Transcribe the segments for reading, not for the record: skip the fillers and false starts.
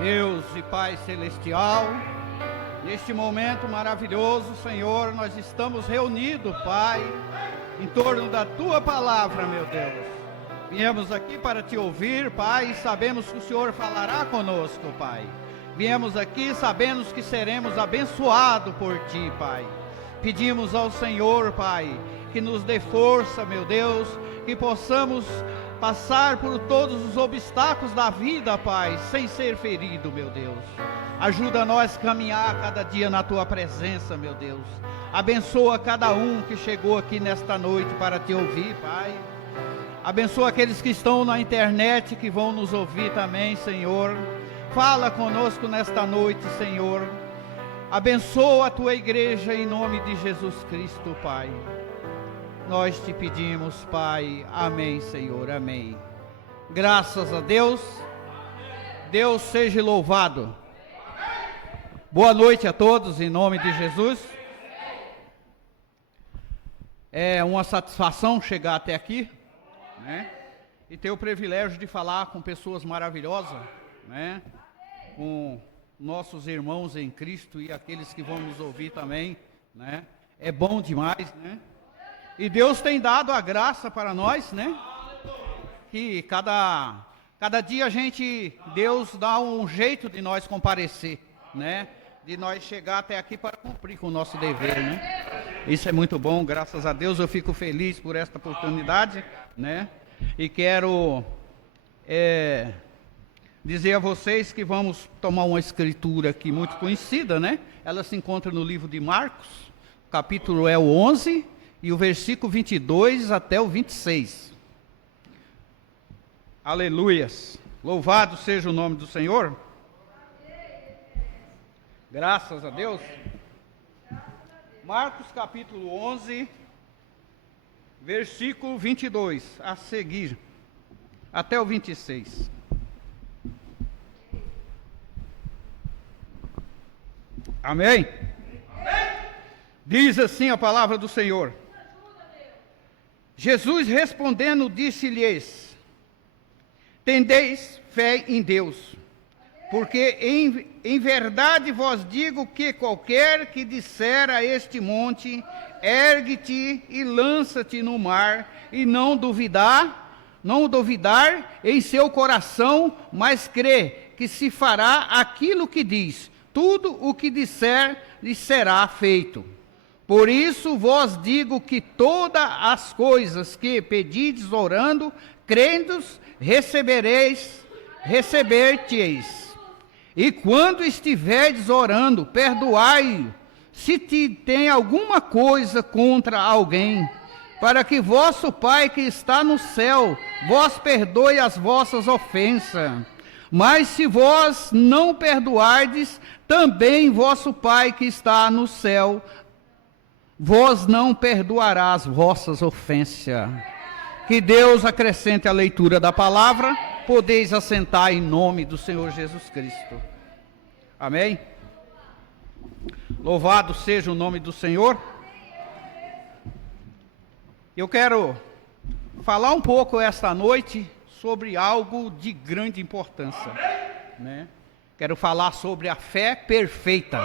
Deus e Pai Celestial, neste momento maravilhoso, Senhor, nós estamos reunidos, Pai, em torno da Tua Palavra, meu Deus. Viemos aqui para Te ouvir, Pai, e sabemos que o Senhor falará conosco, Pai. Viemos aqui sabendo que seremos abençoados por Ti, Pai. Pedimos ao Senhor, Pai, que nos dê força, meu Deus, que possamos passar por todos os obstáculos da vida, Pai, sem ser ferido, meu Deus. Ajuda nós a caminhar cada dia na Tua presença, meu Deus. Abençoa cada um que chegou aqui nesta noite para Te ouvir, Pai. Abençoa aqueles que estão na internet, que vão nos ouvir também, Senhor. Fala conosco nesta noite, Senhor. Abençoa a Tua igreja em nome de Jesus Cristo, Pai. Nós Te pedimos, Pai. Amém, Senhor. Amém. Graças a Deus. Deus seja louvado. Boa noite a todos, em nome de Jesus. É uma satisfação chegar até aqui, né? E ter o privilégio de falar com pessoas maravilhosas, né? Com nossos irmãos em Cristo e aqueles que vão nos ouvir também, né? É bom demais, né? E Deus tem dado a graça para nós, né? Que cada dia Deus dá um jeito de nós comparecer, né? De nós chegar até aqui para cumprir com o nosso dever, né? Isso é muito bom, graças a Deus. Eu fico feliz por esta oportunidade, né? E quero dizer a vocês que vamos tomar uma escritura aqui muito conhecida, né? Ela se encontra no livro de Marcos, o capítulo é o 11 e o versículo 22 até o 26. Aleluias! Louvado seja o nome do Senhor. Graças a Deus. Marcos capítulo 11, versículo 22, a seguir, até o 26. Amém? Diz assim a palavra do Senhor. Jesus respondendo disse-lhes: tendeis fé em Deus, porque em verdade vos digo que qualquer que disser a este monte, ergue-te e lança-te no mar, e não duvidar em seu coração, mas crê que se fará aquilo que diz, tudo o que disser lhe será feito. Por isso vos digo que todas as coisas que pedides orando, crendo, receber-te-eis. E quando estiverdes orando, perdoai, se te tem alguma coisa contra alguém, para que vosso Pai que está no céu vos perdoe as vossas ofensas. Mas se vós não perdoardes, também vosso Pai que está no céu vos não perdoará as vossas ofensas. Que Deus acrescente a leitura da palavra. Podeis assentar em nome do Senhor Jesus Cristo. Amém? Louvado seja o nome do Senhor. Eu quero falar um pouco esta noite sobre algo de grande importância, né? Quero falar sobre a fé perfeita.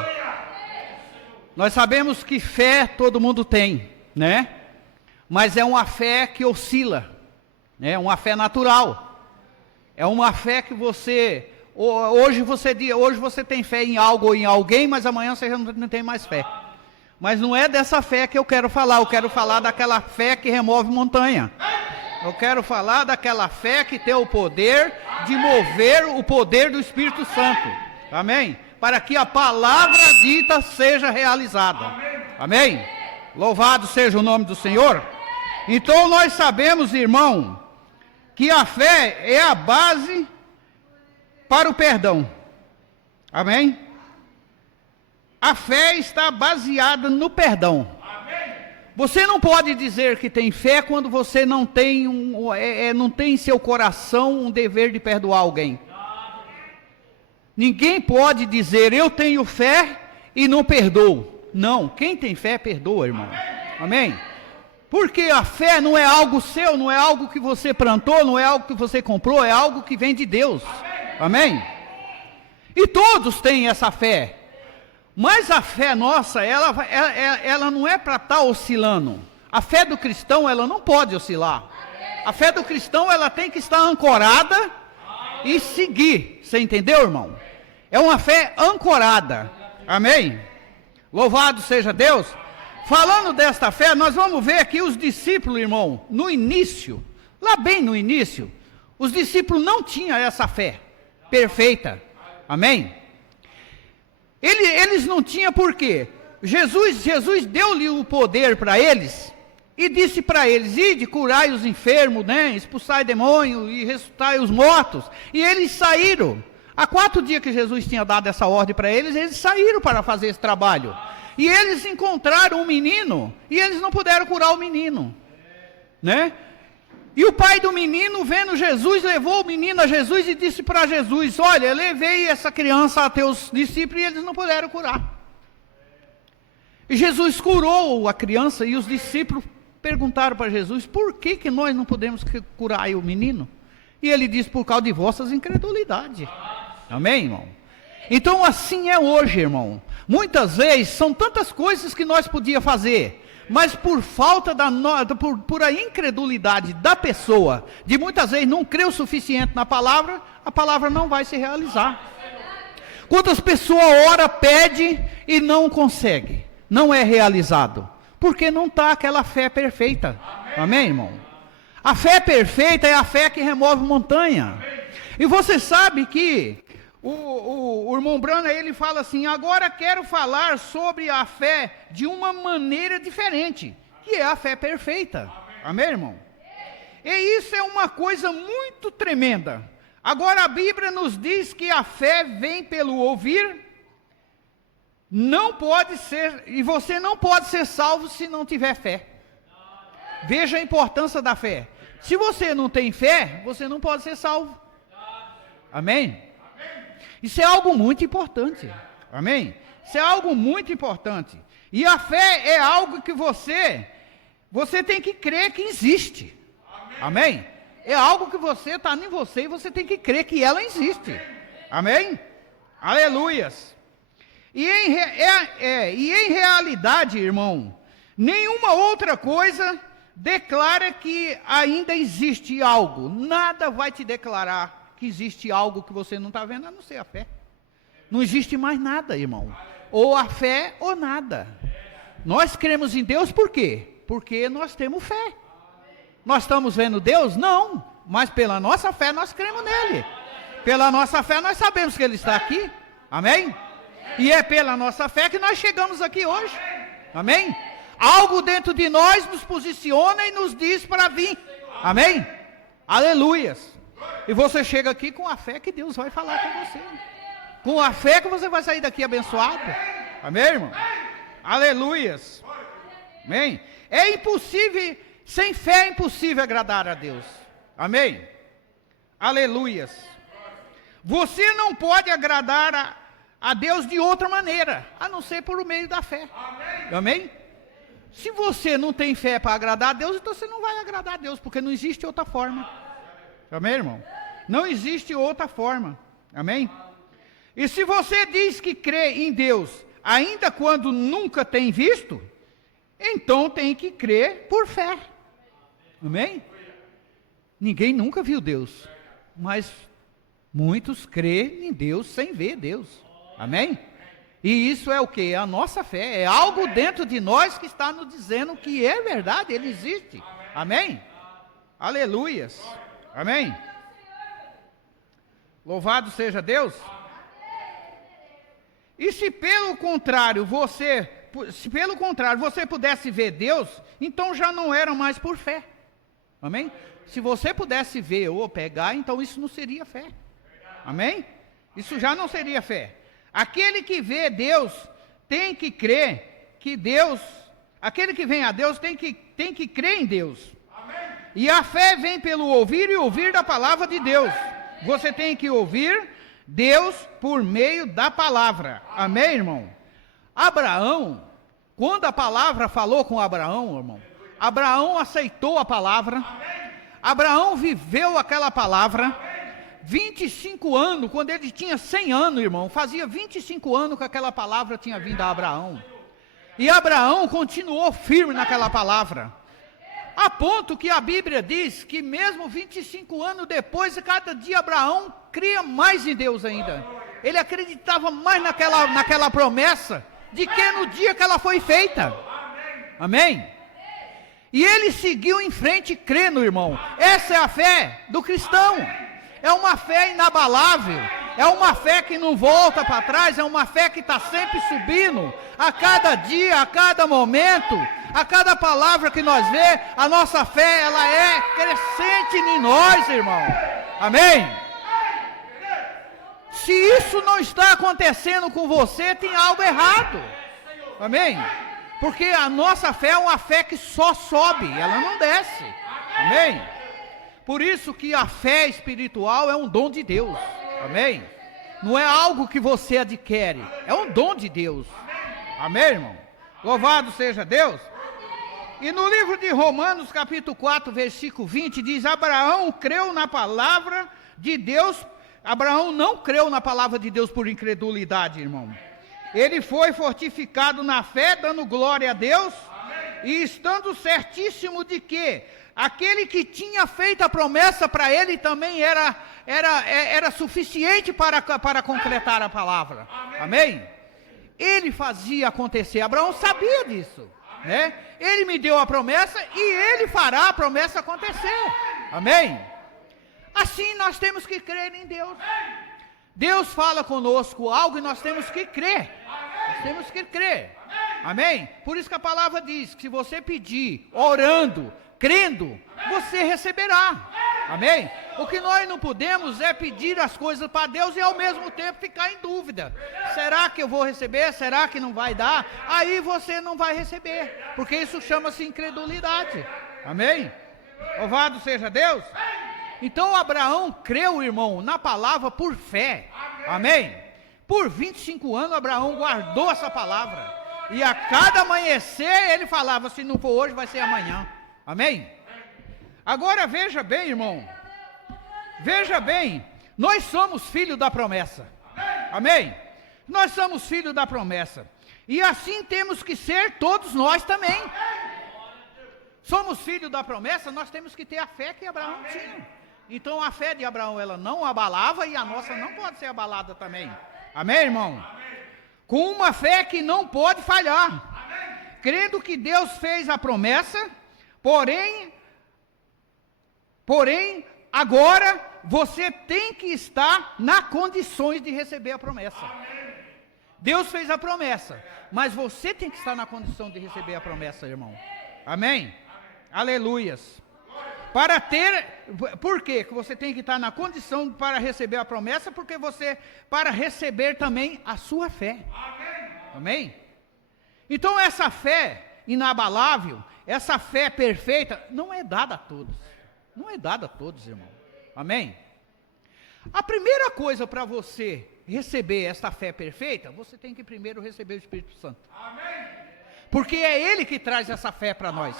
Nós sabemos que fé todo mundo tem, né? Mas é uma fé que oscila, né? Uma fé natural. É uma fé que hoje você tem fé em algo ou em alguém, mas amanhã você já não tem mais fé. Mas não é dessa fé que eu quero falar daquela fé que remove montanha. Eu quero falar daquela fé que tem o poder de mover o poder do Espírito Santo. Amém? Para que a palavra dita seja realizada. Amém? Louvado seja o nome do Senhor. Então nós sabemos, irmão, que a fé é a base para o perdão. Amém? A fé está baseada no perdão. Você não pode dizer que tem fé quando você não tem em seu coração um dever de perdoar alguém. Ninguém pode dizer eu tenho fé e não perdoo. Não, quem tem fé perdoa, irmão. Amém? Porque a fé não é algo seu, não é algo que você plantou, não é algo que você comprou, é algo que vem de Deus. Amém? E todos têm essa fé. Mas a fé nossa, ela não é para estar oscilando. A fé do cristão, ela não pode oscilar. A fé do cristão, ela tem que estar ancorada e seguir. Você entendeu, irmão? É uma fé ancorada. Amém? Louvado seja Deus. Falando desta fé, nós vamos ver aqui os discípulos, irmão, no início, lá bem no início, os discípulos não tinham essa fé perfeita. Amém? Eles não tinham por quê? Jesus deu-lhe o poder para eles e disse para eles: ide, curai os enfermos, né? Expulsai demônios e ressuscitai os mortos. E eles saíram. Há 4 dias que Jesus tinha dado essa ordem para eles, eles saíram para fazer esse trabalho. E eles encontraram um menino e eles não puderam curar o menino, né? E o pai do menino, vendo Jesus, levou o menino a Jesus e disse para Jesus: olha, levei essa criança a teus discípulos e eles não puderam curar. E Jesus curou a criança e os discípulos perguntaram para Jesus: por que nós não podemos curar o menino? E ele disse: por causa de vossas incredulidades. Amém, irmão? Então assim é hoje, irmão. Muitas vezes são tantas coisas que nós podíamos fazer, mas por falta por a incredulidade da pessoa, de muitas vezes não crer o suficiente na palavra, a palavra não vai se realizar. Quantas pessoas ora, pede e não consegue, não é realizado, porque não está aquela fé perfeita. Amém, irmão? A fé perfeita é a fé que remove montanha. E você sabe que o irmão Brana, ele fala assim: agora quero falar sobre a fé de uma maneira diferente, que é a fé perfeita. Amém, irmão? E isso é uma coisa muito tremenda. Agora a Bíblia nos diz que a fé vem pelo ouvir, não pode ser, e você não pode ser salvo se não tiver fé. Veja a importância da fé. Se você não tem fé, você não pode ser salvo. Amém? Isso é algo muito importante. Amém? Isso é algo muito importante. E a fé é algo que você tem que crer que existe. Amém? É algo que você está em você e você tem que crer que ela existe. Amém? Aleluias. E em realidade, irmão, nenhuma outra coisa declara que ainda existe algo. Nada vai te declarar que existe algo que você não está vendo, a não ser a fé. Não existe mais nada, irmão. Ou a fé ou nada. Nós cremos em Deus por quê? Porque nós temos fé. Nós estamos vendo Deus? Não. Mas pela nossa fé nós cremos nele. Pela nossa fé nós sabemos que ele está aqui. Amém? E é pela nossa fé que nós chegamos aqui hoje. Amém? Algo dentro de nós nos posiciona e nos diz para vir. Amém? Aleluias. E você chega aqui com a fé que Deus vai falar com você. Com a fé que você vai sair daqui abençoado. Amém, irmão? Aleluias. Amém? É impossível, sem fé é impossível agradar a Deus. Amém? Aleluias. Você não pode agradar a Deus de outra maneira, a não ser por meio da fé. Amém? Se você não tem fé para agradar a Deus, então você não vai agradar a Deus, porque não existe outra forma. Amém, irmão? Não existe outra forma. Amém? E se você diz que crê em Deus, ainda quando nunca tem visto, então tem que crer por fé. Amém? Ninguém nunca viu Deus, mas muitos creem em Deus sem ver Deus. Amém? E isso é o que? A nossa fé. É algo dentro de nós que está nos dizendo que é verdade, ele existe. Amém? Aleluias. Amém? Louvado seja Deus. E se pelo contrário você pudesse ver Deus, então já não era mais por fé. Amém? Se você pudesse ver ou pegar, então isso não seria fé. Amém? Isso já não seria fé. Aquele que vê Deus tem que crer que Deus, aquele que vem a Deus tem que crer em Deus. E a fé vem pelo ouvir e ouvir da palavra de Deus. Você tem que ouvir Deus por meio da palavra. Amém, irmão? Abraão, quando a palavra falou com Abraão, irmão, Abraão aceitou a palavra. Abraão viveu aquela palavra. 25 anos, quando ele tinha 100 anos, irmão, fazia 25 anos que aquela palavra tinha vindo a Abraão. E Abraão continuou firme naquela palavra. A ponto que a Bíblia diz que mesmo 25 anos depois, cada dia Abraão cria mais em Deus ainda. Ele acreditava mais naquela promessa, de que no dia que ela foi feita. Amém? E ele seguiu em frente crendo, irmão. Essa é a fé do cristão. É uma fé inabalável. É uma fé que não volta para trás. É uma fé que está sempre subindo. A cada dia, a cada momento, a cada palavra que nós vê, a nossa fé, ela é crescente em nós, irmão. Amém? Se isso não está acontecendo com você, tem algo errado. Amém? Porque a nossa fé é uma fé que só sobe, ela não desce. Amém? Por isso que a fé espiritual é um dom de Deus. Amém? Não é algo que você adquire, é um dom de Deus. Amém, irmão? Louvado seja Deus. E no livro de Romanos, capítulo 4, versículo 20, diz: Abraão creu na palavra de Deus. Abraão não creu na palavra de Deus por incredulidade, irmão. Ele foi fortificado na fé, dando glória a Deus, e estando certíssimo de que aquele que tinha feito a promessa para ele também era suficiente para concretar a palavra. Amém? Ele fazia acontecer. Abraão sabia disso, né? Ele me deu a promessa e ele fará a promessa acontecer. Amém? Assim nós temos que crer em Deus. Deus fala conosco algo e nós temos que crer. Nós temos que crer. Amém? Por isso que a palavra diz que se você pedir, orando, crendo, você receberá. Amém? O que nós não podemos é pedir as coisas para Deus e ao mesmo tempo ficar em dúvida. Será que eu vou receber? Será que não vai dar? Aí você não vai receber, porque isso chama-se incredulidade. Amém? Louvado seja Deus. Então Abraão creu, irmão, na palavra por fé. Amém? Por 25 anos Abraão guardou essa palavra. E a cada amanhecer ele falava: se não for hoje, vai ser amanhã. Amém? Agora veja bem, irmão. Veja bem, nós somos filhos da promessa. Amém? Nós somos filhos da promessa. E assim temos que ser todos nós também. Somos filhos da promessa, nós temos que ter a fé que Abraão tinha. Então a fé de Abraão, ela não abalava e a nossa não pode ser abalada também. Amém, irmão? Com uma fé que não pode falhar. Crendo que Deus fez a promessa, porém, agora você tem que estar nas condições de receber a promessa. Deus fez a promessa, mas você tem que estar na condição de receber a promessa, irmão. Amém? Aleluias. Por quê? Que você tem que estar na condição para receber a promessa, porque para receber também a sua fé. Amém? Então essa fé inabalável, essa fé perfeita, não é dada a todos. Não é dada a todos, irmão. Amém? A primeira coisa para você receber esta fé perfeita, você tem que primeiro receber o Espírito Santo. Porque é Ele que traz essa fé para nós.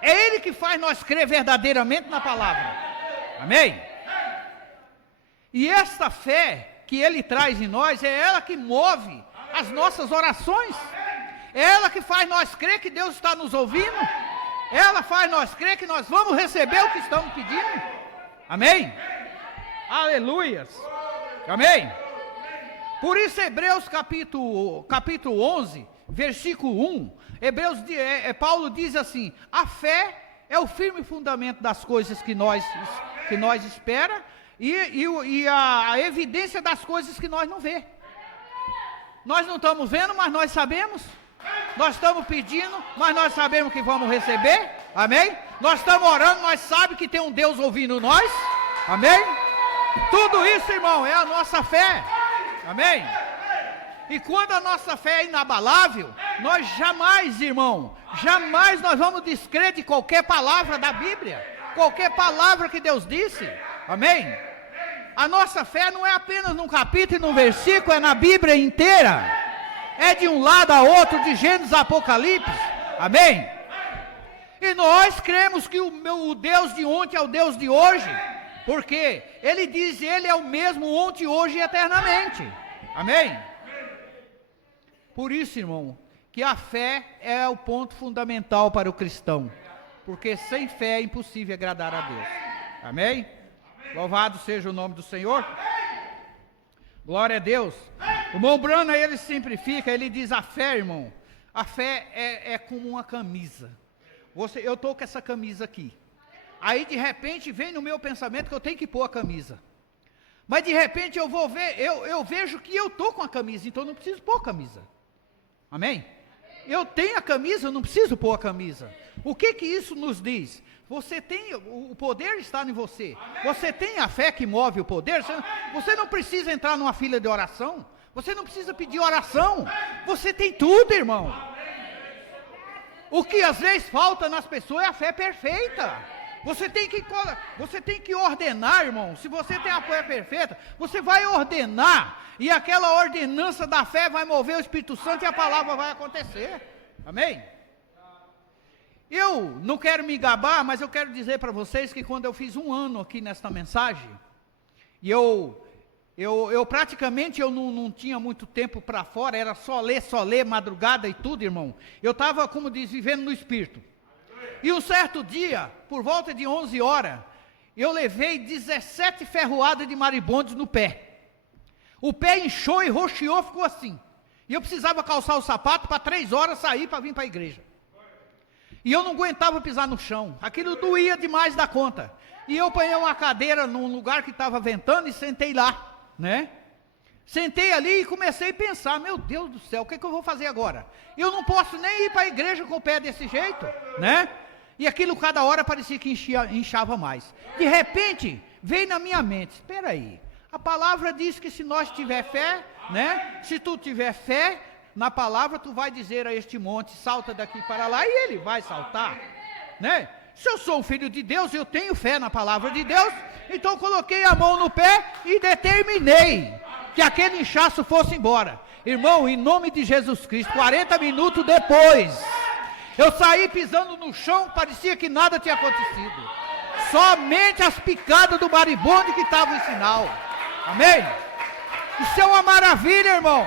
É Ele que faz nós crer verdadeiramente na palavra. Amém? E esta fé que Ele traz em nós, é ela que move as nossas orações. É ela que faz nós crer que Deus está nos ouvindo. Ela faz nós crer que nós vamos receber o que estamos pedindo. Amém? Aleluias. Amém? Por isso Hebreus capítulo 11, versículo 1, Paulo diz assim: a fé é o firme fundamento das coisas que nós espera e a evidência das coisas que nós não vê. Nós não estamos vendo, mas nós sabemos. Nós estamos pedindo, mas nós sabemos que vamos receber. Amém? Nós estamos orando, nós sabemos que tem um Deus ouvindo nós. Amém? Tudo isso, irmão, é a nossa fé. Amém? E quando a nossa fé é inabalável, nós jamais, irmão, jamais nós vamos descrer de qualquer palavra da Bíblia, qualquer palavra que Deus disse. Amém? A nossa fé não é apenas num capítulo e num versículo, é na Bíblia inteira. É de um lado a outro, de Gênesis a Apocalipse. Amém? E nós cremos que o Deus de ontem é o Deus de hoje. Porque ele diz, ele é o mesmo ontem, hoje e eternamente. Amém? Por isso, irmão, que a fé é o ponto fundamental para o cristão. Porque sem fé é impossível agradar a Deus. Amém? Louvado seja o nome do Senhor. Glória a Deus. O irmão Branham, ele simplifica, ele diz a fé, irmão. A fé é como uma camisa. Eu estou com essa camisa aqui. Aí de repente vem no meu pensamento que eu tenho que pôr a camisa. Mas de repente eu vou ver, eu vejo que eu estou com a camisa, então eu não preciso pôr a camisa. Amém? Eu tenho a camisa, eu não preciso pôr a camisa. O que isso nos diz? Você tem, o poder está em você. Você tem a fé que move o poder. Você não precisa entrar numa fila de oração. Você não precisa pedir oração. Você tem tudo, irmão. O que às vezes falta nas pessoas é a fé perfeita. Você tem que ordenar, irmão. Se você tem a fé perfeita, você vai ordenar. E aquela ordenança da fé vai mover o Espírito Santo e a palavra vai acontecer. Amém? Eu não quero me gabar, mas eu quero dizer para vocês que quando eu fiz 1 ano aqui nesta mensagem, e eu praticamente não tinha muito tempo para fora, era só ler, madrugada e tudo, irmão. Eu estava, como diz, vivendo no Espírito. E um certo dia, por volta de 11 horas, eu levei 17 ferroadas de maribondos no pé. O pé inchou e roxeou, ficou assim. E eu precisava calçar o sapato para 3 horas sair para vir para a igreja. E eu não aguentava pisar no chão. Aquilo doía demais da conta. E eu apanhei uma cadeira num lugar que estava ventando e sentei lá, né? Sentei ali e comecei a pensar, meu Deus do céu, o que eu vou fazer agora? Eu não posso nem ir para a igreja com o pé desse jeito, né? E aquilo cada hora parecia que inchava mais. De repente, veio na minha mente, espera aí, a palavra diz que se nós tiver fé, né? Se tu tiver fé na palavra, tu vai dizer a este monte, salta daqui para lá, e ele vai saltar, né? Se eu sou um filho de Deus, eu tenho fé na palavra de Deus, então coloquei a mão no pé e determinei que aquele inchaço fosse embora. Irmão, em nome de Jesus Cristo, 40 minutos depois, eu saí pisando no chão, parecia que nada tinha acontecido. Somente as picadas do maribondo que estavam em sinal. Amém? Isso é uma maravilha, irmão.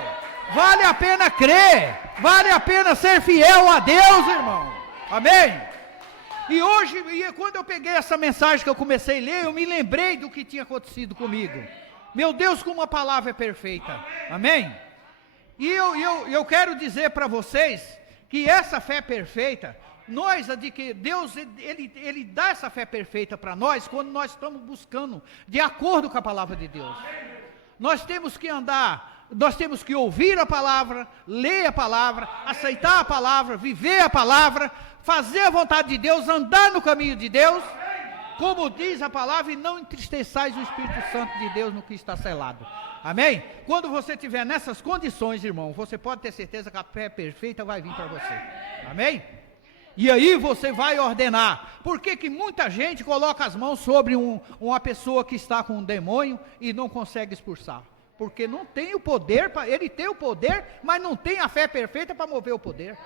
Vale a pena crer, vale a pena ser fiel a Deus, irmão. Amém? E hoje, quando eu peguei essa mensagem que eu comecei a ler, eu me lembrei do que tinha acontecido comigo. Meu Deus, como a palavra é perfeita. Amém? E eu quero dizer para vocês que essa fé perfeita, que Deus, ele dá essa fé perfeita para nós quando nós estamos buscando de acordo com a palavra de Deus. Nós temos que andar, nós temos que ouvir a palavra, ler a palavra, aceitar a palavra, viver a palavra, fazer a vontade de Deus, andar no caminho de Deus, como diz a palavra, e não entristeçais o Espírito Santo de Deus no que está selado. Amém? Quando você estiver nessas condições, irmão, você pode ter certeza que a fé perfeita vai vir para você. Amém? E aí você vai ordenar. Por que muita gente coloca as mãos sobre uma pessoa que está com um demônio e não consegue expulsar? Porque não tem o poder, ele tem o poder, mas não tem a fé perfeita para mover o poder.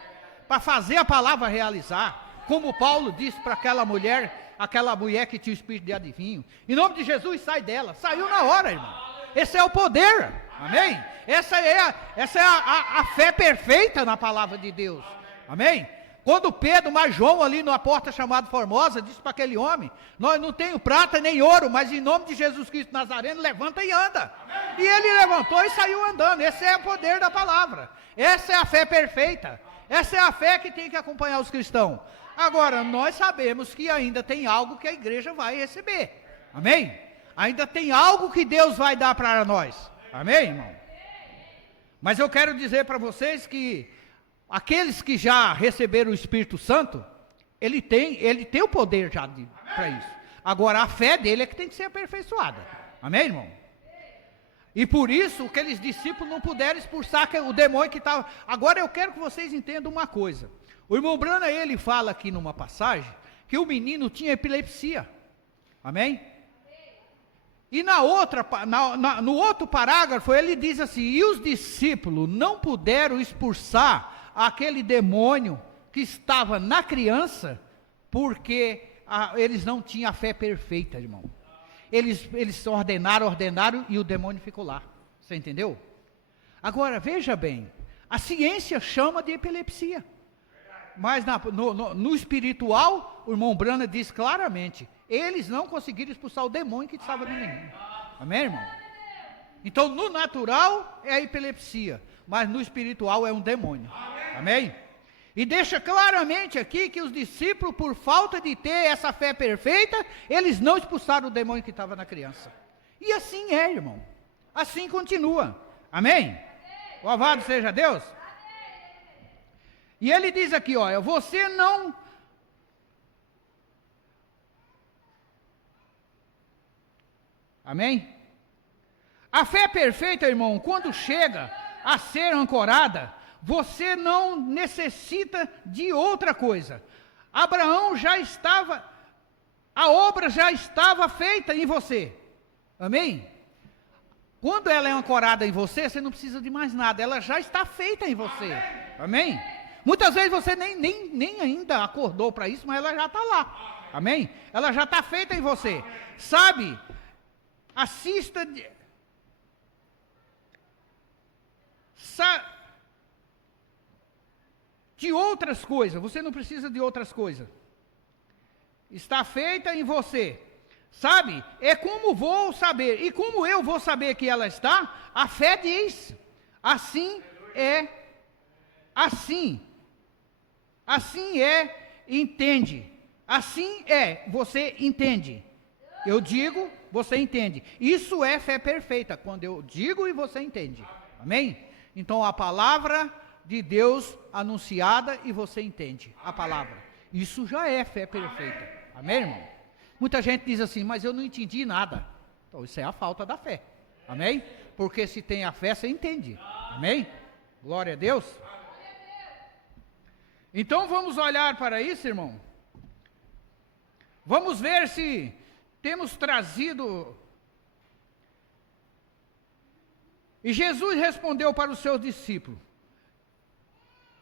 Para fazer a palavra realizar. Como Paulo disse para aquela mulher que tinha o espírito de adivinho. Em nome de Jesus, sai dela. Saiu na hora, irmão. Esse é o poder. Amém? Essa é a fé perfeita na palavra de Deus. Amém? Quando Pedro, mas João ali na porta chamada Formosa, disse para aquele homem, nós não temos prata nem ouro, mas em nome de Jesus Cristo Nazareno, levanta e anda. E ele levantou e saiu andando. Esse é o poder da palavra. Essa é a fé perfeita. Essa é a fé que tem que acompanhar os cristãos. Agora, nós sabemos que ainda tem algo que a igreja vai receber. Amém? Ainda tem algo que Deus vai dar para nós. Amém, irmão? Mas eu quero dizer para vocês que aqueles que já receberam o Espírito Santo, ele tem o poder já para isso. Agora, a fé dele é que tem que ser aperfeiçoada. Amém, irmão? E por isso, aqueles discípulos não puderam expulsar o demônio que estava... Agora eu quero que vocês entendam uma coisa. O irmão Branham, ele fala aqui numa passagem, que o menino tinha epilepsia. Amém? E no outro parágrafo, ele diz assim, e os discípulos não puderam expulsar aquele demônio que estava na criança, porque eles não tinham a fé perfeita, irmão. Eles ordenaram e o demônio ficou lá. Você entendeu? Agora, veja bem, a ciência chama de epilepsia. Mas no espiritual, o irmão Branham diz claramente, eles não conseguiram expulsar o demônio que estava no menino. Amém, irmão? Então, no natural é a epilepsia, mas no espiritual é um demônio. Amém? E deixa claramente aqui que os discípulos, por falta de ter essa fé perfeita, eles não expulsaram o demônio que estava na criança. E assim é, irmão. Assim continua. Amém? Louvado seja Deus. E ele diz aqui, olha, você não... Amém? A fé perfeita, irmão, quando chega a ser ancorada, você não necessita de outra coisa. Abraão já estava, a obra já estava feita em você. Amém? Quando ela é ancorada em você, você não precisa de mais nada, ela já está feita em você. Amém? Muitas vezes você nem ainda acordou para isso, mas ela já está lá. Amém? Ela já está feita em você. Sabe? Assista... de outras coisas, você não precisa de outras coisas. Está feita em você. Sabe? É como vou saber. E como eu vou saber que ela está? A fé diz. Assim é. Assim. Assim é, entende. Assim é, você entende. Eu digo, você entende. Isso é fé perfeita, quando eu digo e você entende. Amém? Então a palavra de Deus anunciada e você entende a palavra. Isso já é fé perfeita. Amém, irmão? Muita gente diz assim, mas eu não entendi nada. Então isso é a falta da fé. Amém? Porque se tem a fé, você entende. Amém? Glória a Deus. Então vamos olhar para isso, irmão. Vamos ver se temos trazido... E Jesus respondeu para os seus discípulos.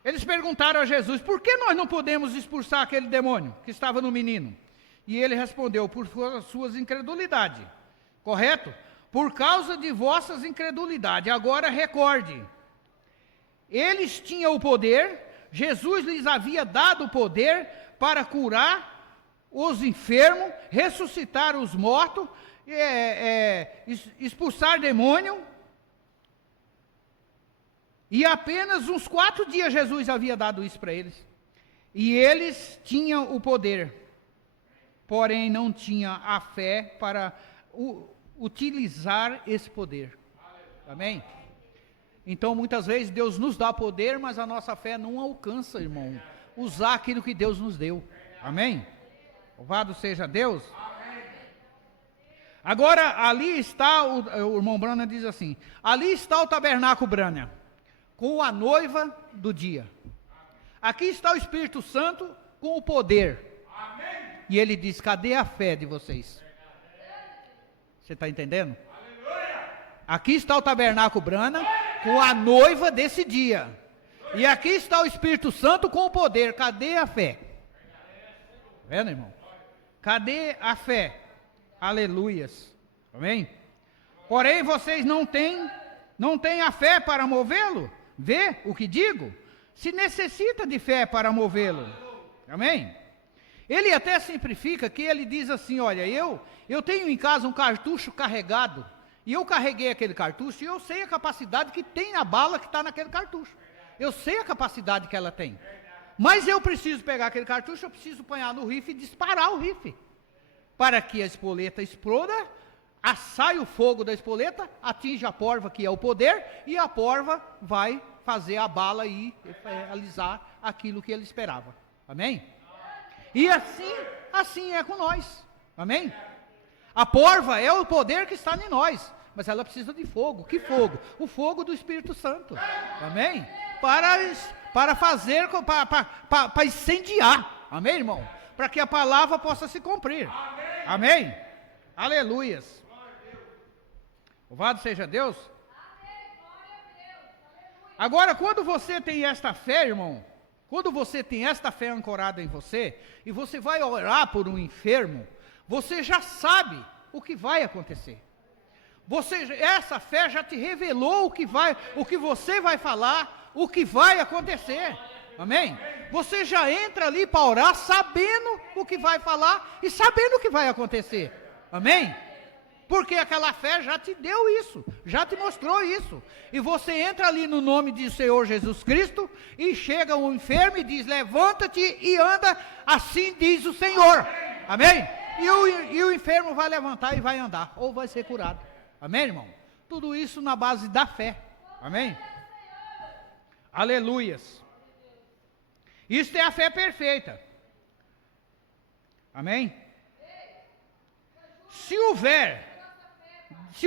Eles perguntaram a Jesus, por que nós não podemos expulsar aquele demônio que estava no menino? E ele respondeu, por suas incredulidades. Correto? Por causa de vossas incredulidades. Agora recorde. Eles tinham o poder, Jesus lhes havia dado o poder para curar os enfermos, ressuscitar os mortos, expulsar demônio. E apenas uns 4 dias Jesus havia dado isso para eles. E eles tinham o poder, porém não tinham a fé para utilizar esse poder. Amém? Então muitas vezes Deus nos dá poder, mas a nossa fé não alcança, irmão, usar aquilo que Deus nos deu. Amém? Louvado seja Deus. Agora ali está, o irmão Branham diz assim, ali está o tabernáculo Branham, com a noiva do dia. Aqui está o Espírito Santo com o poder. Amém. E ele diz, cadê a fé de vocês? Você está entendendo? Aleluia. Aqui está o tabernáculo Branham com a noiva desse dia. E aqui está o Espírito Santo com o poder. Cadê a fé? Tá vendo, irmão? Cadê a fé? Aleluias. Amém? Porém, vocês não têm a fé para movê-lo? Vê o que digo? Se necessita de fé para movê-lo. Amém? Ele até simplifica que ele diz assim, olha, eu tenho em casa um cartucho carregado, e eu carreguei aquele cartucho, e eu sei a capacidade que tem a bala que está naquele cartucho. Eu sei a capacidade que ela tem. Mas eu preciso pegar aquele cartucho, eu preciso apanhar no rifle e disparar o rifle. Para que a espoleta exploda, saia o fogo da espoleta, atinja a porva, que é o poder, e a porva vai fazer a bala e realizar aquilo que ele esperava. Amém? E assim é com nós. Amém? A porva é o poder que está em nós, mas ela precisa de fogo. Que fogo? O fogo do Espírito Santo. Amém? Para fazer, para incendiar. Amém, irmão? Para que a palavra possa se cumprir. Amém? Aleluias. Louvado seja Deus. Agora, quando você tem esta fé, irmão, quando você tem esta fé ancorada em você, e você vai orar por um enfermo, você já sabe o que vai acontecer. Essa fé já te revelou o que você vai falar, o que vai acontecer. Amém? Você já entra ali para orar sabendo o que vai falar e sabendo o que vai acontecer. Amém? Porque aquela fé já te deu isso, já te mostrou isso. E você entra ali no nome do Senhor Jesus Cristo e chega um enfermo e diz: levanta-te e anda, assim diz o Senhor. Amém? E o enfermo vai levantar e vai andar, ou vai ser curado. Amém, irmão? Tudo isso na base da fé. Amém? Aleluias. Isso é a fé perfeita. Amém? Se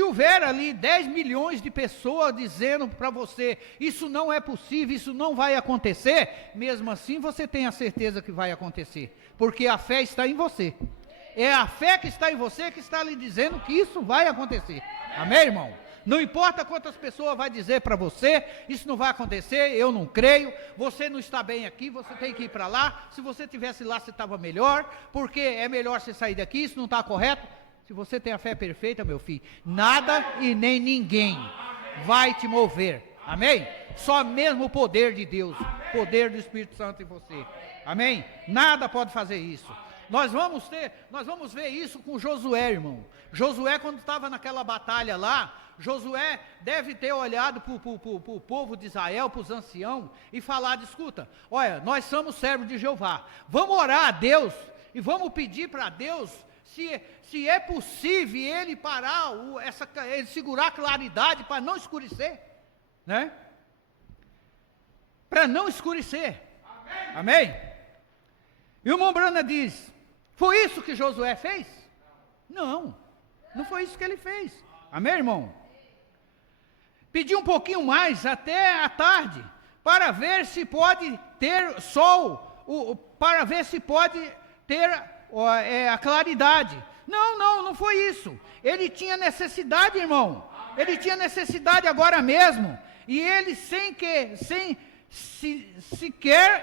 houver ali 10 milhões de pessoas dizendo para você, isso não é possível, isso não vai acontecer, mesmo assim você tem a certeza que vai acontecer, porque a fé está em você. É a fé que está em você que está lhe dizendo que isso vai acontecer. Amém, irmão? Não importa quantas pessoas vai dizer para você, isso não vai acontecer, eu não creio, você não está bem aqui, você tem que ir para lá, se você estivesse lá você estava melhor, porque é melhor você sair daqui, isso não está correto. Se você tem a fé perfeita, meu filho, nada e nem ninguém vai te mover. Amém? Só mesmo o poder de Deus, o poder do Espírito Santo em você. Amém? Nada pode fazer isso. Nós vamos ver isso com Josué, irmão. Josué, quando estava naquela batalha lá, Josué deve ter olhado para o povo de Israel, para os anciãos, e falado: escuta, olha, nós somos servos de Jeová, vamos orar a Deus, e vamos pedir para Deus, se é possível ele parar, ele segurar a claridade para não escurecer, né? Para não escurecer. Amém? E o Mombrana diz: foi isso que Josué fez? Não foi isso que ele fez. Amém, irmão? Pediu um pouquinho mais, até a tarde, para ver se pode ter sol, para ver se pode ter a claridade. Não foi isso. Ele tinha necessidade, irmão. Ele tinha necessidade agora mesmo. E ele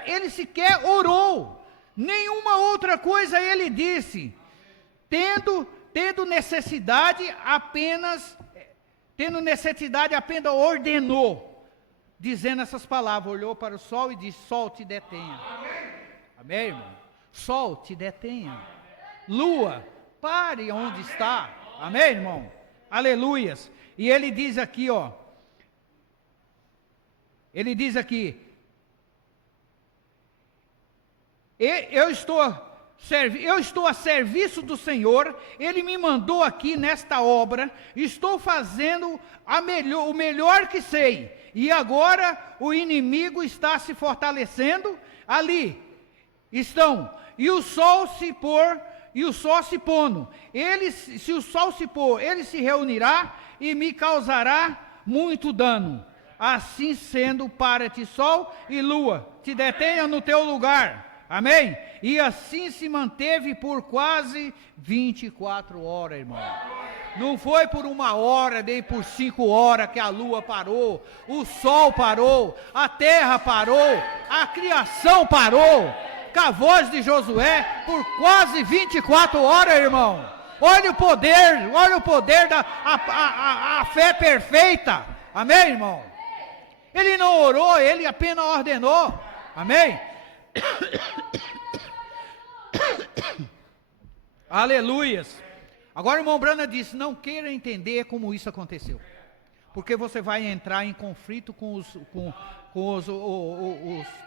ele sequer orou. Nenhuma outra coisa ele disse. Tendo necessidade, apenas ordenou, dizendo essas palavras, olhou para o sol e disse: sol te detenha. Amém, irmão? Sol te detenha. Lua, pare onde está. Amém, irmão? Aleluias. E ele diz aqui, ó. Ele diz aqui: eu estou a serviço do Senhor, Ele me mandou aqui nesta obra, estou fazendo o melhor que sei, e agora o inimigo está se fortalecendo, ali estão, e o sol se pondo, se o sol se pôr, ele se reunirá e me causará muito dano. Assim sendo, para-te sol e lua, te detenha no teu lugar. Amém? E assim se manteve por quase 24 horas, irmão. Não foi por 1 hora, nem por 5 horas que a lua parou, o sol parou, a terra parou, a criação parou. Com a voz de Josué, por quase 24 horas, irmão. Olha o poder da fé perfeita. Amém, irmão? Ele não orou, ele apenas ordenou. Amém? Aleluias. Agora o irmão Brana disse: não queira entender como isso aconteceu, porque você vai entrar em conflito com os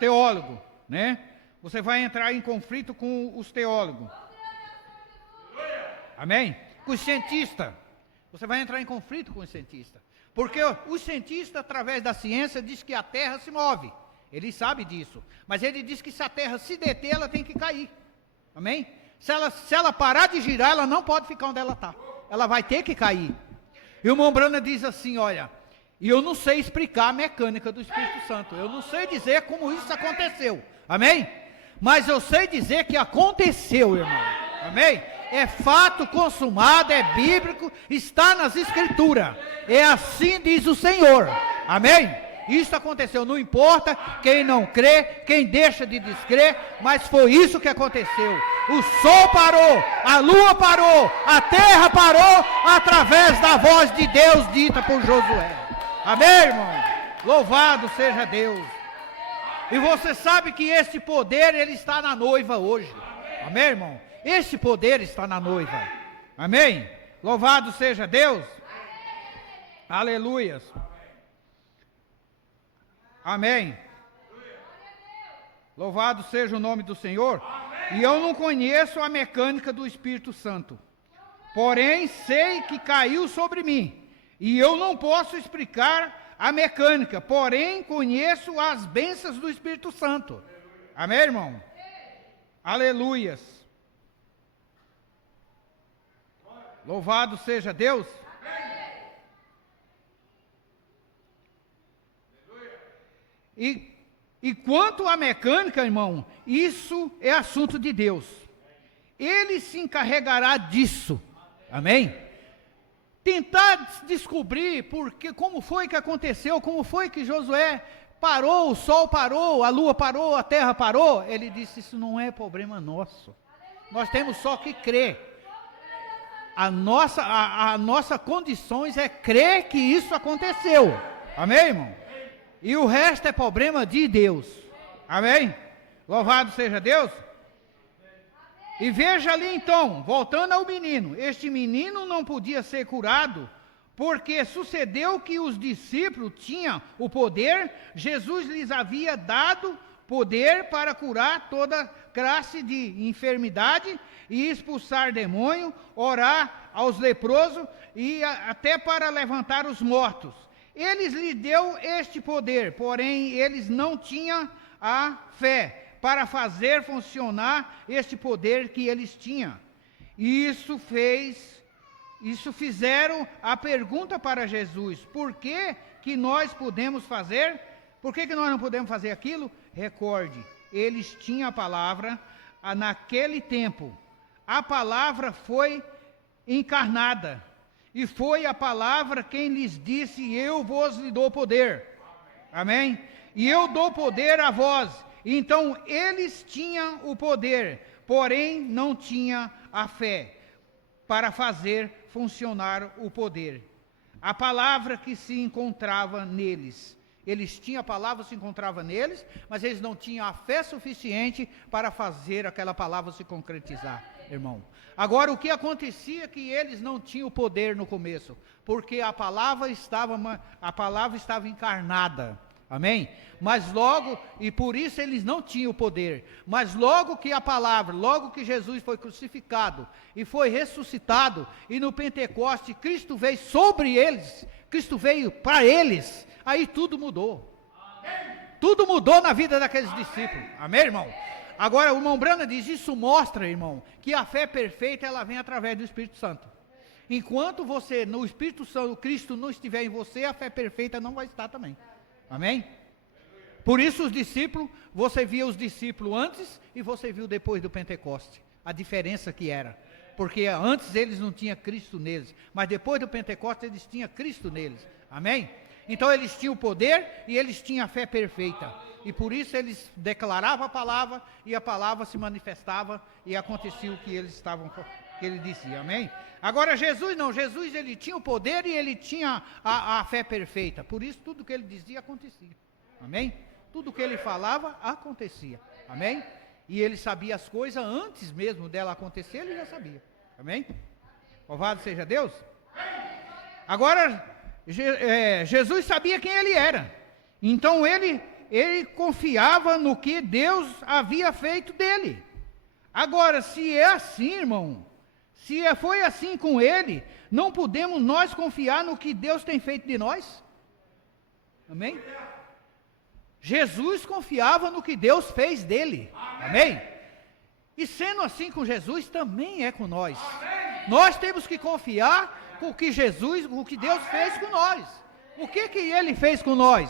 teólogos, né? Você vai entrar em conflito com os teólogos. Amém? Com os cientistas. Você vai entrar em conflito com os cientistas, porque o cientista, através da ciência, diz que a Terra se move. Ele sabe disso, mas ele diz que se a Terra se deter, ela tem que cair. Amém? Se ela parar de girar, ela não pode ficar onde ela está. Ela vai ter que cair. E o Mombrana diz assim: olha, eu não sei explicar a mecânica do Espírito Santo. Eu não sei dizer como isso aconteceu. Amém? Mas eu sei dizer que aconteceu, irmão. Amém? É fato consumado, é bíblico, está nas Escrituras. É assim diz o Senhor. Amém? Isso aconteceu, não importa quem não crê, quem deixa de descrer, mas foi isso que aconteceu. O sol parou, a lua parou, a terra parou, através da voz de Deus dita por Josué. Amém, irmão? Louvado seja Deus. E você sabe que esse poder, ele está na noiva hoje. Amém, irmão? Esse poder está na noiva. Amém? Louvado seja Deus. Aleluias. Amém. Louvado seja o nome do Senhor. E eu não conheço a mecânica do Espírito Santo. Porém, sei que caiu sobre mim. E eu não posso explicar a mecânica, porém conheço as bênçãos do Espírito Santo. Amém, irmão? Aleluias. Louvado seja Deus. E quanto à mecânica, irmão, isso é assunto de Deus. Ele se encarregará disso. Amém? Tentar descobrir como foi que aconteceu, como foi que Josué parou, o sol parou, a lua parou, a terra parou. Ele disse, isso não é problema nosso. Nós temos só que crer. A nossa condições é crer que isso aconteceu. Amém, irmão? E o resto é problema de Deus. Amém? Louvado seja Deus. E veja ali então, voltando ao menino, este menino não podia ser curado, porque sucedeu que os discípulos tinham o poder, Jesus lhes havia dado poder para curar toda classe de enfermidade e expulsar demônio, orar aos leprosos e até para levantar os mortos. Eles lhe deu este poder, porém eles não tinham a fé para fazer funcionar este poder que eles tinham. Isso fizeram a pergunta para Jesus, por que nós podemos fazer? Por que nós não podemos fazer aquilo? Recorde, eles tinham a palavra naquele tempo. A palavra foi encarnada, e foi a palavra quem lhes disse, eu vos dou poder. Amém? E eu dou poder a vós. Então, eles tinham o poder, porém não tinham a fé para fazer funcionar o poder. A palavra que se encontrava neles. Eles tinham a palavra, se encontrava neles, mas eles não tinham a fé suficiente para fazer aquela palavra se concretizar, irmão. Agora, o que acontecia é que eles não tinham o poder no começo, porque a palavra estava encarnada. Amém? Mas logo, e por isso eles não tinham o poder, mas logo que a palavra, logo que Jesus foi crucificado e foi ressuscitado, e no Pentecoste Cristo veio sobre eles, Cristo veio para eles, aí tudo mudou. Amém. Tudo mudou na vida daqueles discípulos. Amém, irmão? Agora o irmão Brana diz, isso mostra, irmão, que a fé perfeita ela vem através do Espírito Santo. Enquanto você, no Espírito Santo, Cristo não estiver em você, a fé perfeita não vai estar também. Amém? Por isso os discípulos, você via os discípulos antes e você viu depois do Pentecoste. A diferença que era. Porque antes eles não tinham Cristo neles. Mas depois do Pentecoste eles tinham Cristo neles. Amém? Então eles tinham o poder e eles tinham a fé perfeita. E por isso eles declaravam a palavra e a palavra se manifestava e acontecia o que eles que ele dizia. Amém? Agora Jesus não, Jesus ele tinha o poder e ele tinha a fé perfeita, por isso tudo que ele dizia acontecia, amém? Tudo que ele falava acontecia, amém? E ele sabia as coisas antes mesmo dela acontecer, ele já sabia, amém? Louvado seja Deus. Agora, Jesus sabia quem ele era, então ele confiava no que Deus havia feito dele. Agora, se é assim, irmão, se foi assim com ele, não podemos nós confiar no que Deus tem feito de nós? Amém? Jesus confiava no que Deus fez dele. Amém? E sendo assim com Jesus, também é com nós. Nós temos que confiar com o que Deus fez com nós. O que ele fez com nós?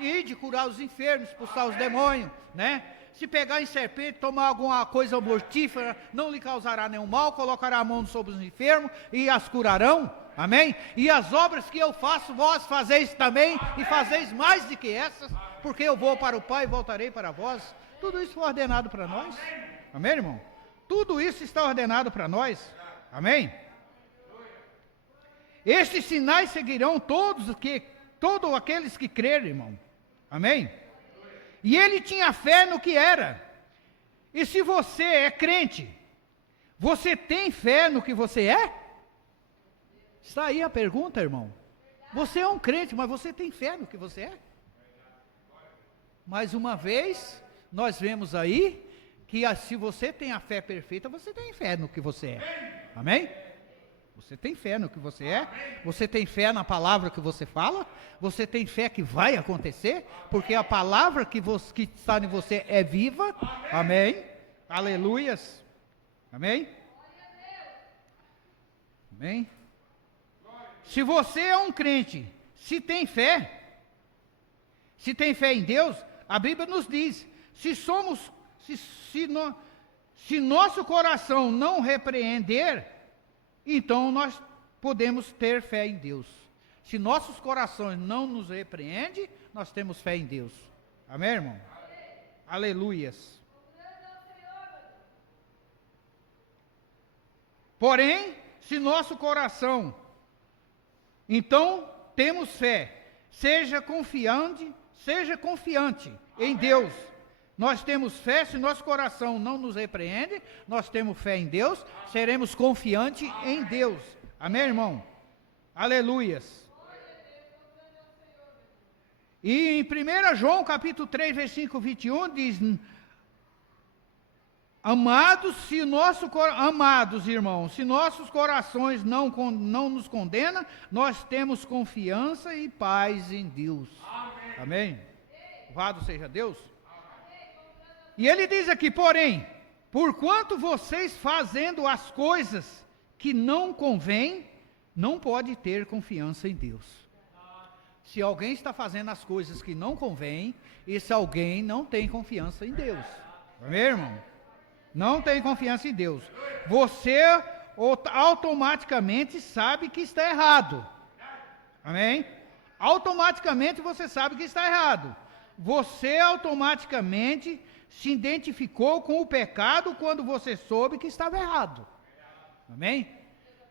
E de curar os enfermos, expulsar os demônios, né? Se pegar em serpente, tomar alguma coisa mortífera, não lhe causará nenhum mal, colocará a mão sobre os enfermos e as curarão, amém? E as obras que eu faço, vós fazeis também, e fazeis mais do que essas, porque eu vou para o Pai e voltarei para vós. Tudo isso foi ordenado para nós, amém, irmão? Tudo isso está ordenado para nós. Amém? Estes sinais seguirão todos aqueles que crerem, irmão. Amém? E ele tinha fé no que era. E se você é crente, você tem fé no que você é? Está aí a pergunta, irmão. Você é um crente, mas você tem fé no que você é? Mais uma vez, nós vemos aí que se você tem a fé perfeita, você tem fé no que você é. Amém? Você tem fé no que você é, você tem fé na palavra que você fala, você tem fé que vai acontecer, porque a palavra que está em você é viva. Amém? Aleluias. Amém? Amém? Se você é um crente, se tem fé em Deus, a Bíblia nos diz, se nosso coração não repreender, então nós podemos ter fé em Deus. Se nossos corações não nos repreendem, nós temos fé em Deus. Amém, irmão? Aleluias. Porém, se nosso coração, então temos fé, seja confiante em Deus. Nós temos fé, se nosso coração não nos repreende, nós temos fé em Deus, seremos confiantes em Deus. Amém, irmão? Aleluias. E em 1 João capítulo 3, versículo 21, diz: Amados irmãos, se nossos corações não nos condenam, nós temos confiança e paz em Deus. Amém? Louvado seja Deus. E ele diz aqui, porém, porquanto vocês fazendo as coisas que não convém, não pode ter confiança em Deus. Se alguém está fazendo as coisas que não convém, esse alguém não tem confiança em Deus. Amém, irmão? Não tem confiança em Deus. Você automaticamente sabe que está errado. Amém? Automaticamente você sabe que está errado. Você automaticamente se identificou com o pecado quando você soube que estava errado. Amém?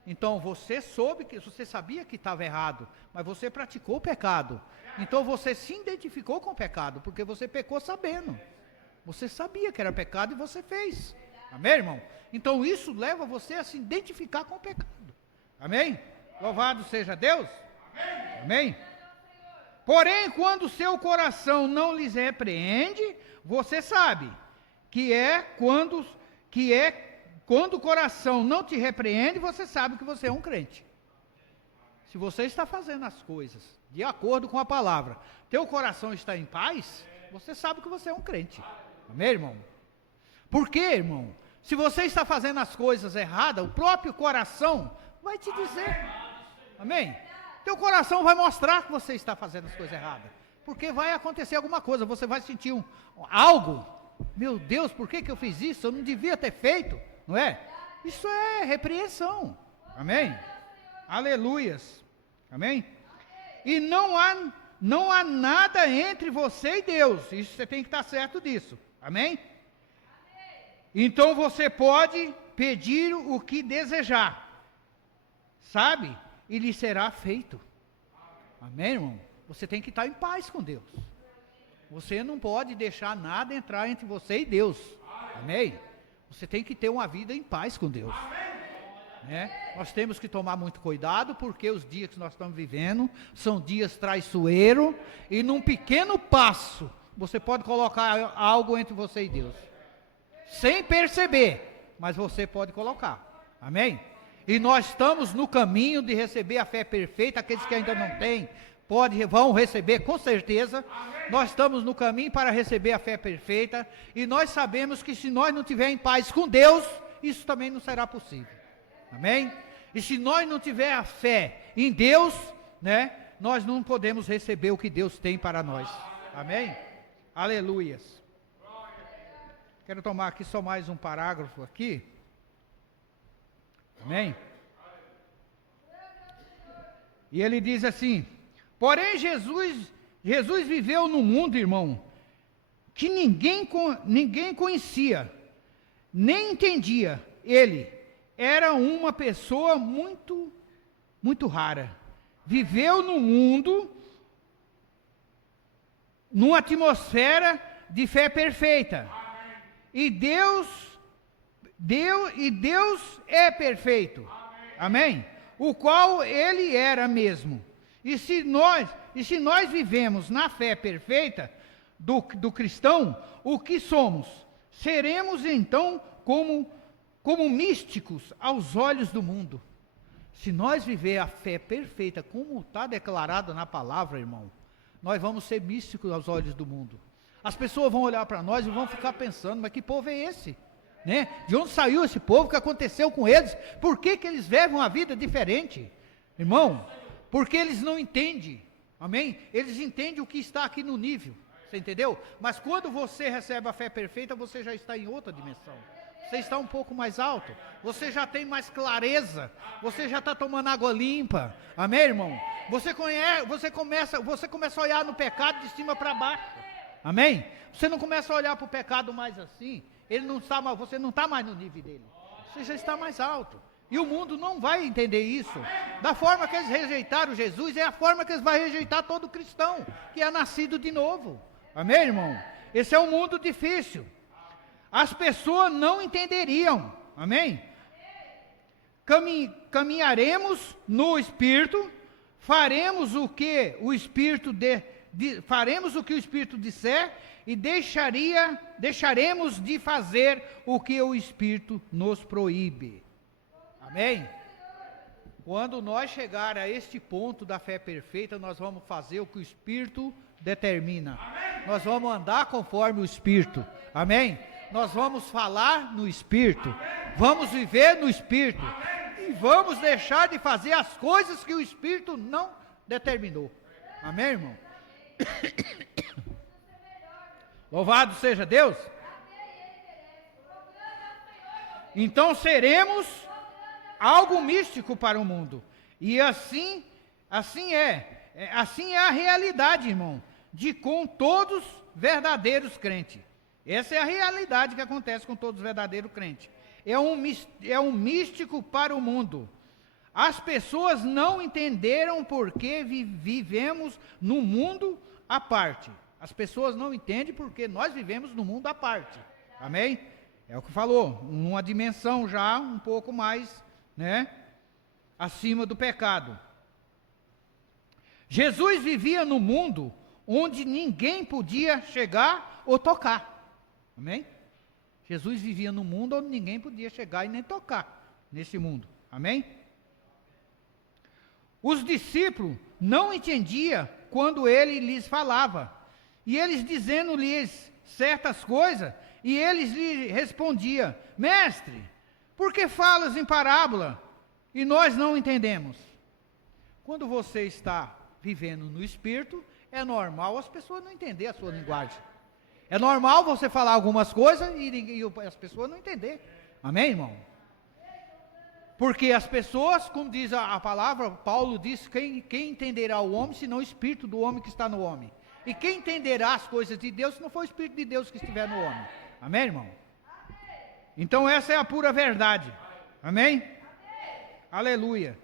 Então você sabia que estava errado, mas você praticou o pecado. Então você se identificou com o pecado, porque você pecou sabendo. Você sabia que era pecado e você fez. Amém, irmão? Então isso leva você a se identificar com o pecado. Amém? Louvado seja Deus. Amém? Porém, quando o seu coração não lhes repreende, você sabe que quando o coração não te repreende, você sabe que você é um crente. Se você está fazendo as coisas de acordo com a palavra, teu coração está em paz, você sabe que você é um crente. Amém, irmão? Por quê, irmão? Se você está fazendo as coisas erradas, o próprio coração vai te dizer. Amém? Teu coração vai mostrar que você está fazendo as coisas erradas. Porque vai acontecer alguma coisa, você vai sentir algo. Meu Deus, por que eu fiz isso? Eu não devia ter feito, não é? Isso é repreensão. Amém? Aleluias. Amém? E não há nada entre você e Deus. Isso você tem que estar certo disso. Amém? Então você pode pedir o que desejar, sabe? E lhe será feito. Amém, irmão? Você tem que estar em paz com Deus. Você não pode deixar nada entrar entre você e Deus. Amém? Você tem que ter uma vida em paz com Deus. Né? Nós temos que tomar muito cuidado, porque os dias que nós estamos vivendo são dias traiçoeiros, e num pequeno passo você pode colocar algo entre você e Deus, sem perceber, mas você pode colocar. Amém? E nós estamos no caminho de receber a fé perfeita. Aqueles que ainda não têm, vão receber com certeza. Nós estamos no caminho para receber a fé perfeita, e nós sabemos que se nós não tivermos em paz com Deus, isso também não será possível. Amém? E se nós não tivermos a fé em Deus, né, nós não podemos receber o que Deus tem para nós. Amém? Aleluias. Quero tomar aqui só mais um parágrafo aqui. Amém? E ele diz assim: porém Jesus viveu no mundo, irmão, que ninguém conhecia. nem entendia. Ele era uma pessoa muito rara. Viveu no mundo, numa atmosfera de fé perfeita. E Deus é perfeito. Amém? O qual ele era mesmo. E se nós vivemos na fé perfeita do cristão, o que somos? Seremos então como místicos aos olhos do mundo. Se nós viver a fé perfeita, como está declarado na palavra, irmão, nós vamos ser místicos aos olhos do mundo. As pessoas vão olhar para nós e vão ficar pensando, mas que povo é esse? Né? De onde saiu esse povo? O que aconteceu com eles? Por que eles vivem uma vida diferente? Irmão, porque eles não entendem, amém? Eles entendem o que está aqui no nível, você entendeu? Mas quando você recebe a fé perfeita, você já está em outra dimensão. Você está um pouco mais alto, você já tem mais clareza, você já está tomando água limpa, amém, irmão? Você começa a olhar no pecado de cima para baixo, amém? Você não começa a olhar para o pecado mais assim, você não está mais no nível dele, você já está mais alto. E o mundo não vai entender isso. Da forma que eles rejeitaram Jesus, é a forma que eles vão rejeitar todo cristão que é nascido de novo, amém, irmão? Esse é um mundo difícil. As pessoas não entenderiam, amém? Caminharemos no Espírito, faremos o que o Espírito disser e deixaremos de fazer o que o Espírito nos proíbe, amém? Quando nós chegar a este ponto da fé perfeita, nós vamos fazer o que o Espírito determina, nós vamos andar conforme o Espírito, amém? Nós vamos falar no Espírito, vamos viver no Espírito, e vamos deixar de fazer as coisas que o Espírito não determinou, amém, irmão? Louvado seja Deus. Então seremos algo místico para o mundo, e assim é a realidade, irmão, com todos verdadeiros crentes. Essa é a realidade que acontece com todos os verdadeiros crentes. É um místico para o mundo. As pessoas não entenderam porque vivemos num mundo à parte. As pessoas não entendem porque nós vivemos num mundo à parte. Amém? É o que falou, numa dimensão já um pouco mais, né, acima do pecado. Jesus vivia no mundo onde ninguém podia chegar ou tocar. Amém? Jesus vivia num mundo onde ninguém podia chegar e nem tocar nesse mundo. Amém? Os discípulos não entendiam quando ele lhes falava. E eles dizendo-lhes certas coisas, e eles lhe respondiam: Mestre, por que falas em parábola e nós não entendemos? Quando você está vivendo no Espírito, é normal as pessoas não entenderem a sua linguagem. É normal você falar algumas coisas e as pessoas não entenderem. Amém, irmão? Porque as pessoas, como diz a palavra, Paulo diz, quem entenderá o homem, senão o Espírito do homem que está no homem? E quem entenderá as coisas de Deus, se não for o Espírito de Deus que estiver no homem? Amém, irmão? Então essa é a pura verdade. Amém? Aleluia.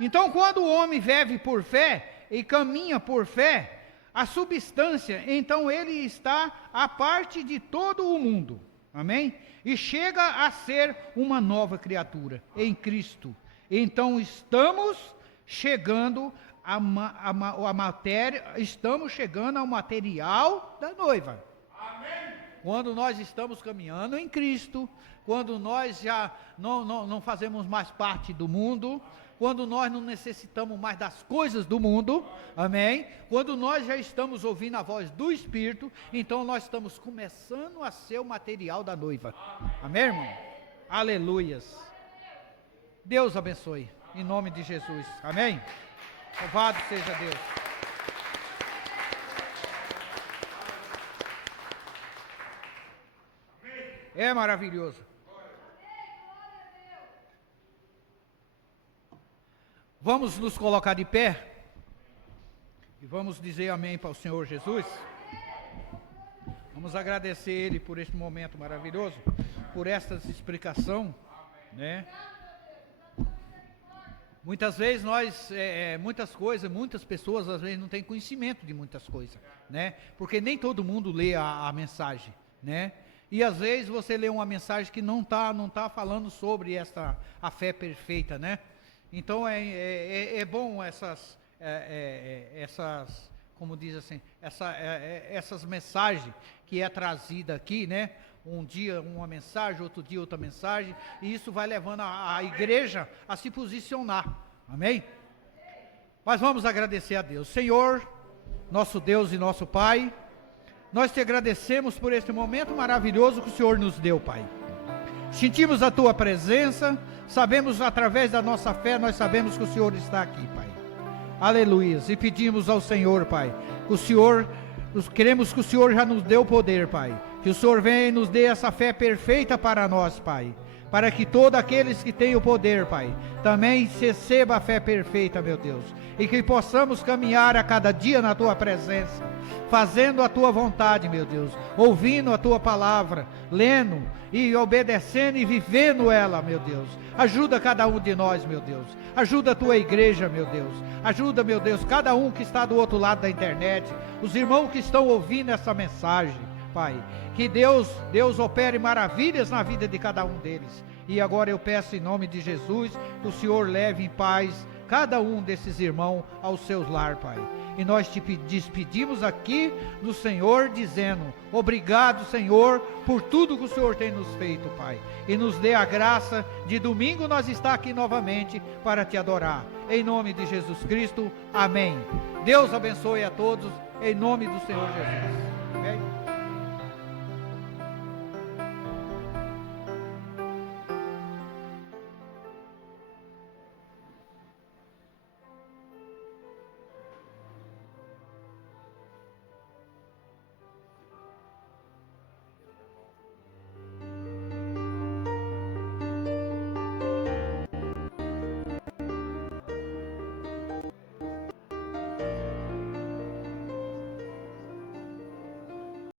Então quando o homem vive por fé e caminha por fé, a substância, então ele está à parte de todo o mundo, amém? E chega a ser uma nova criatura em Cristo. Então estamos chegando estamos chegando ao material da noiva. Amém. Quando nós estamos caminhando em Cristo, quando nós já não fazemos mais parte do mundo, quando nós não necessitamos mais das coisas do mundo, amém? Quando nós já estamos ouvindo a voz do Espírito, então nós estamos começando a ser o material da noiva, amém, irmão? Aleluias. Deus abençoe, em nome de Jesus, amém? Louvado seja Deus. É maravilhoso. Vamos nos colocar de pé e vamos dizer amém para o Senhor Jesus. Vamos agradecer Ele por este momento maravilhoso, por esta explicação, né? Muitas vezes muitas pessoas às vezes não têm conhecimento de muitas coisas, né? Porque nem todo mundo lê a mensagem, né? E às vezes você lê uma mensagem que não tá falando sobre a fé perfeita, né? Então é bom essas, como diz assim, essas mensagens que é trazida aqui, né? Um dia uma mensagem, outro dia outra mensagem, e isso vai levando a igreja a se posicionar, amém? Mas vamos agradecer a Deus. Senhor, nosso Deus e nosso Pai, nós te agradecemos por este momento maravilhoso que o Senhor nos deu, Pai. Sentimos a Tua presença, sabemos através da nossa fé, nós sabemos que o Senhor está aqui, Pai. Aleluia. E pedimos ao Senhor, Pai, queremos que o Senhor já nos dê o poder, Pai. Que o Senhor venha e nos dê essa fé perfeita para nós, Pai. Para que todos aqueles que têm o poder, Pai, também recebam a fé perfeita, meu Deus. E que possamos caminhar a cada dia na Tua presença, fazendo a Tua vontade, meu Deus. Ouvindo a Tua palavra, lendo e obedecendo e vivendo ela, meu Deus. Ajuda cada um de nós, meu Deus. Ajuda a Tua igreja, meu Deus. Ajuda, meu Deus, cada um que está do outro lado da internet. Os irmãos que estão ouvindo essa mensagem, Pai. Que Deus opere maravilhas na vida de cada um deles. E agora eu peço em nome de Jesus, que o Senhor leve em paz cada um desses irmãos aos seus lar, Pai. E nós te despedimos aqui do Senhor, dizendo, obrigado, Senhor, por tudo que o Senhor tem nos feito, Pai. E nos dê a graça de domingo nós estar aqui novamente para te adorar. Em nome de Jesus Cristo, amém. Deus abençoe a todos, em nome do Senhor Jesus. Amém.